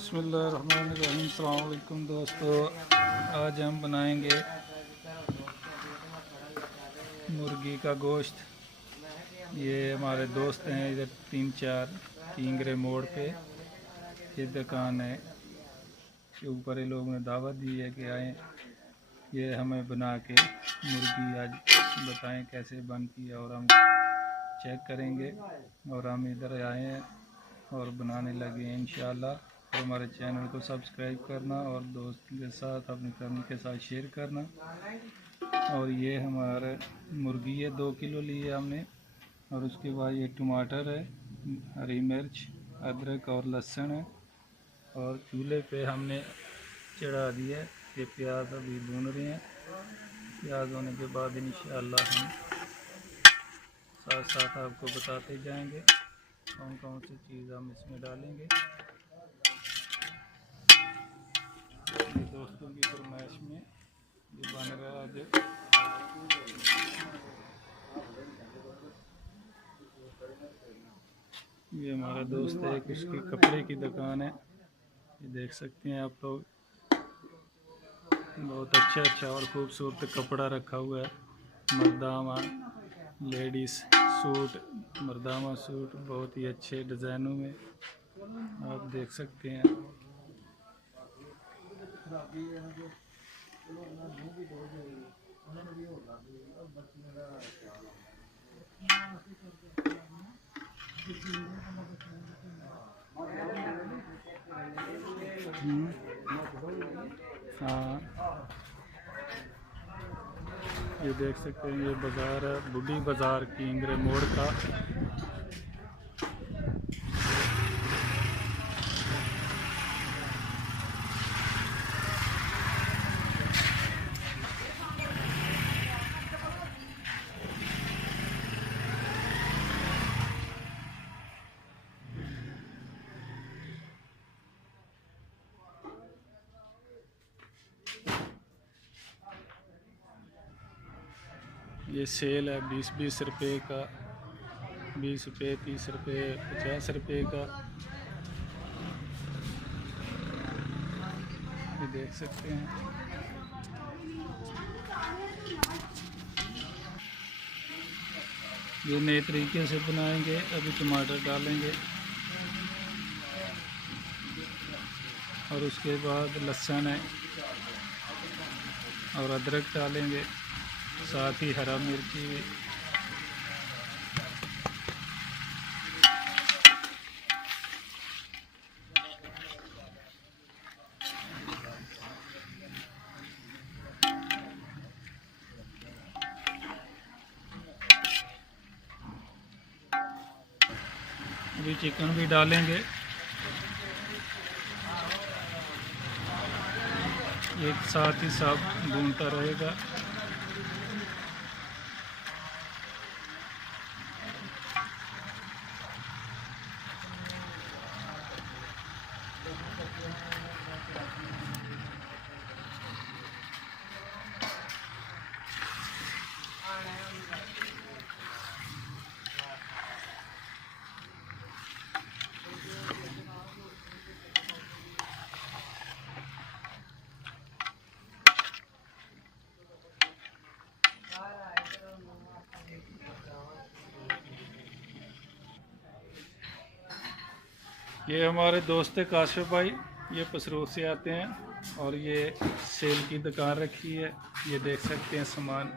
बिस्मिल्लाहिर्रहमानिर्रहीम। अस्सलाम वालेकुम दोस्तों, आज हम बनाएंगे मुर्गी का गोश्त। ये हमारे दोस्त हैं इधर 3-4 किंगरे मोड़ पे ये दुकान है के ऊपर ये लोगों ने दावत दी है कि आएँ, ये हमें बना के मुर्गी आज बताएं कैसे बनती है और हम चेक करेंगे। और हम इधर आए हैं और बनाने लगे हैं इंशाल्लाह। तो हमारे चैनल को सब्सक्राइब करना और दोस्त के साथ अपनी फैमिली के साथ शेयर करना। और ये हमारे मुर्गी है 2 किलो लिए हमने। और उसके बाद ये टमाटर है, हरी मिर्च, अदरक और लहसुन है। और चूल्हे पे हमने चढ़ा दिया है। ये प्याज अभी भून रहे हैं। प्याज होने के बाद इंशाल्लाह हम साथ साथ आपको बताते जाएंगे कौन कौन सी चीज़ हम इसमें डालेंगे। ये दोस्तों की फरमाइश में ये बन रहा है आज। ये हमारा दोस्त है, उसकी कपड़े की दुकान है, ये देख सकते हैं आप लोग। बहुत अच्छा और खूबसूरत कपड़ा रखा हुआ है। मर्दामा लेडीज़ सूट, मर्दामा सूट बहुत ही अच्छे डिज़ाइनों में आप देख सकते हैं। हाँ, ये देख सकते हैं, ये बाज़ार है बुढ़ी बाज़ार किंगरे मोड़ का। ये सेल है 20-20 रुपये का, 20 रुपये, 30 रुपये, 50 रुपये का। ये देख सकते हैं। ये नए तरीके से बनाएंगे। अभी टमाटर डालेंगे और उसके बाद लहसुन है और अदरक डालेंगे, साथ ही हरा मिर्ची भी। अभी चिकन भी डालेंगे। एक साथ ही सब भूनता रहेगा। ये हमारे दोस्त है काशिफ भाई, ये पसरूर से आते हैं और ये सेल की दुकान रखी है। ये देख सकते हैं सामान,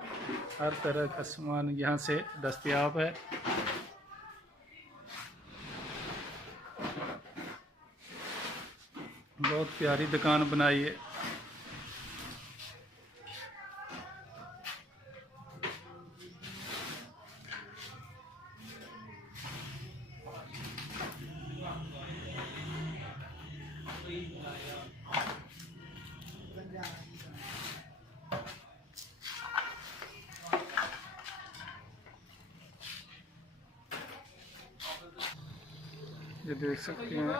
हर तरह का सामान यहाँ से दस्तयाब है। बहुत प्यारी दुकान बनाई है। ये देख सकते हैं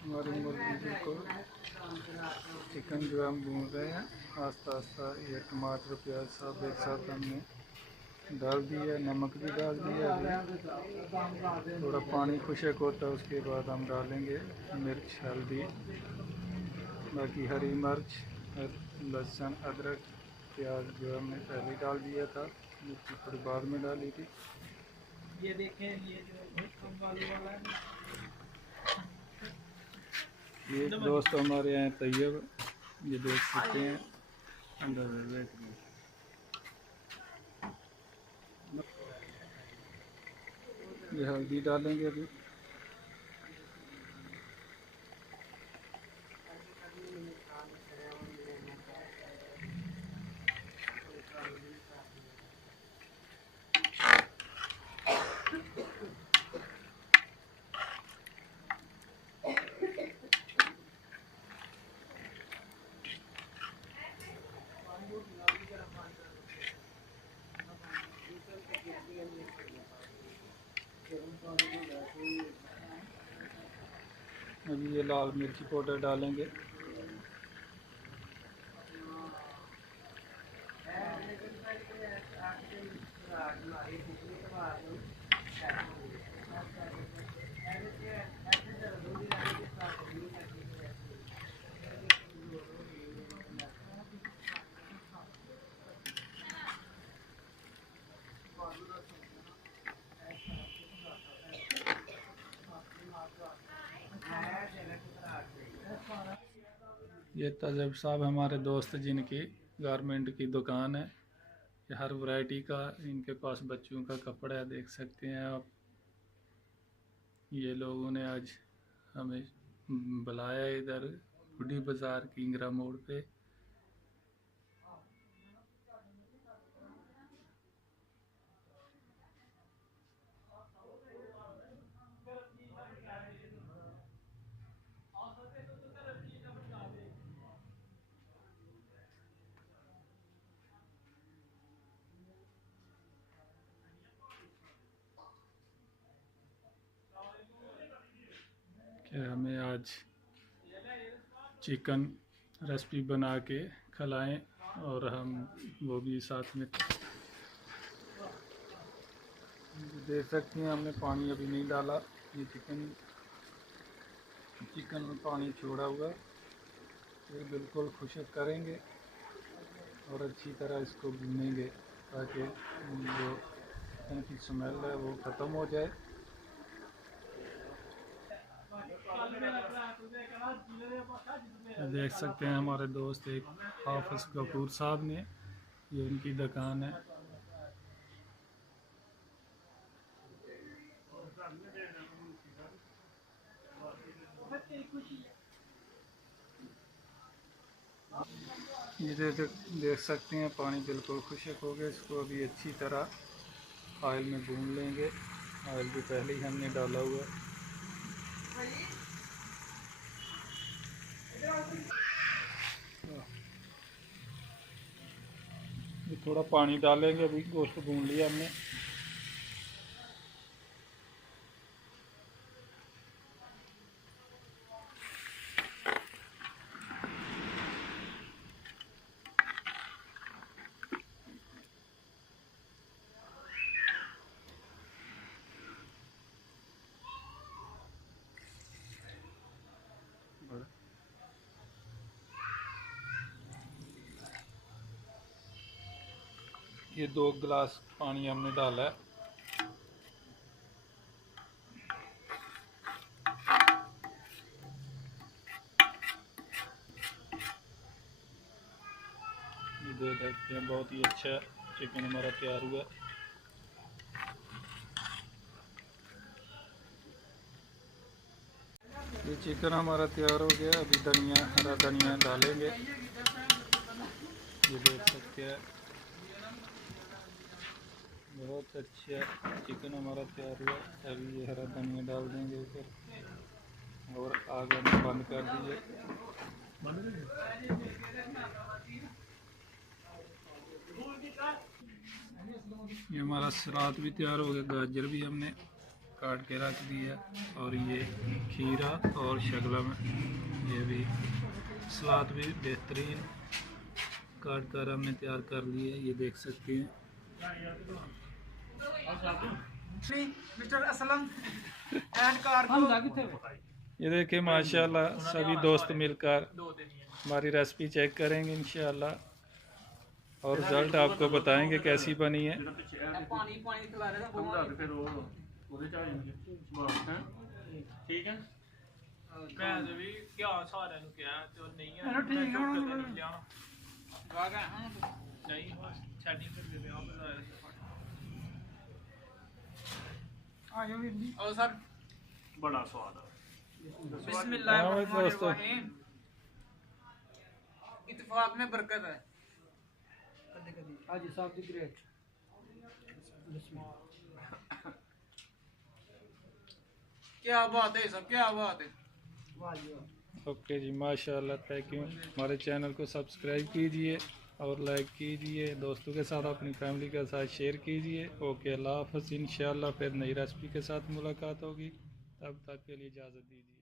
हमारी मुर्गी बिल्कुल चिकन जो हम भून रहे हैं आस्ता आस्ता। ये टमाटर प्याज सब एक साथ हमने डाल दिया, नमक भी डाल दिया। अभी थोड़ा पानी खुशक होता है उसके बाद हम डालेंगे मिर्च, हल्दी, बाकी हरी मिर्च, लहसुन, अदरक, प्याज जो हमने पहले डाल दिया था, मिर्ची थोड़ी बाद में डाली थी। ये देखें, ये जो बहुत कम बालू वाला है, ये दोस्त हमारे यहाँ तैयब, ये देख सकते हैं अंदर। ये हल्दी डालेंगे अभी। अभी ये लाल मिर्ची पाउडर डालेंगे। ये तजब साहब हमारे दोस्त जिनकी गारमेंट की दुकान है, ये हर वैरायटी का इनके पास बच्चों का कपड़ा है, देख सकते हैं आप। ये लोगों ने आज हमें बुलाया इधर बुढ़ी बाज़ार किंगरा मोड़ पे। क्या हमें आज चिकन रेसिपी बना के खिलाएं और हम वो भी साथ में। देख सकते हैं हमने पानी अभी नहीं डाला, ये चिकन में पानी छोड़ा हुआ, ये बिल्कुल खुशक करेंगे और अच्छी तरह इसको भूनेंगे ताकि जो चिकन की स्मेल है वो ख़त्म हो जाए। देख सकते हैं हमारे दोस्त एक हाफिज कपूर साहब ने, ये उनकी दुकान है। ये देख सकते हैं पानी बिल्कुल खुशक हो गया, इसको अभी अच्छी तरह ऑयल में भून लेंगे। ऑयल भी पहले ही हमने डाला हुआ है। ये थोड़ा पानी डालेंगे, अभी गोश्त भून लिया हमने। ये 2 गिलास पानी हमने डाला है। ये देख सकते हैं बहुत ही अच्छा चिकन हमारा तैयार हुआ। ये चिकन हमारा तैयार हो गया, अभी धनिया, हरा धनिया डालेंगे। ये देख सकते हैं बहुत अच्छा चिकन हमारा तैयार हुआ। अभी ये हरा धनिया डाल देंगे ऊपर और आग में बंद कर दीजिए। ये हमारा सलाद भी तैयार हो गया, गाजर भी हमने काट के रख दिया और ये खीरा और शलगम, ये भी सलाद भी बेहतरीन काट कर हमने तैयार कर लिया, ये देख सकते हैं। मिस्टर असलम एंड कार ये देखिए माशाल्लाह सभी दोस्त मिलकर हमारी रेसिपी चेक करेंगे इंशाल्लाह और रिजल्ट आपको बताएंगे कैसी बनी है। ठीक है मैं भी क्या सारे नु क्या ते नहीं है नहीं छाड़ी कर दे और सर बड़ा स्वाद है। बिस्मिल्लाहिर्रहमानिर्रहीम इत्तेफाक में बरकत है। हाजी साहब दी ग्रेट क्या बात है सब, क्या बात है। ओके जी माशाल्लाह, थैंक यू। हमारे चैनल को सब्सक्राइब कीजिए और लाइक कीजिए, दोस्तों के साथ अपनी फैमिली के साथ शेयर कीजिए। ओके अल्लाह हाफ़िज़। इंशाल्लाह फिर नई रेसिपी के साथ मुलाकात होगी, तब तक के लिए इजाज़त दीजिए।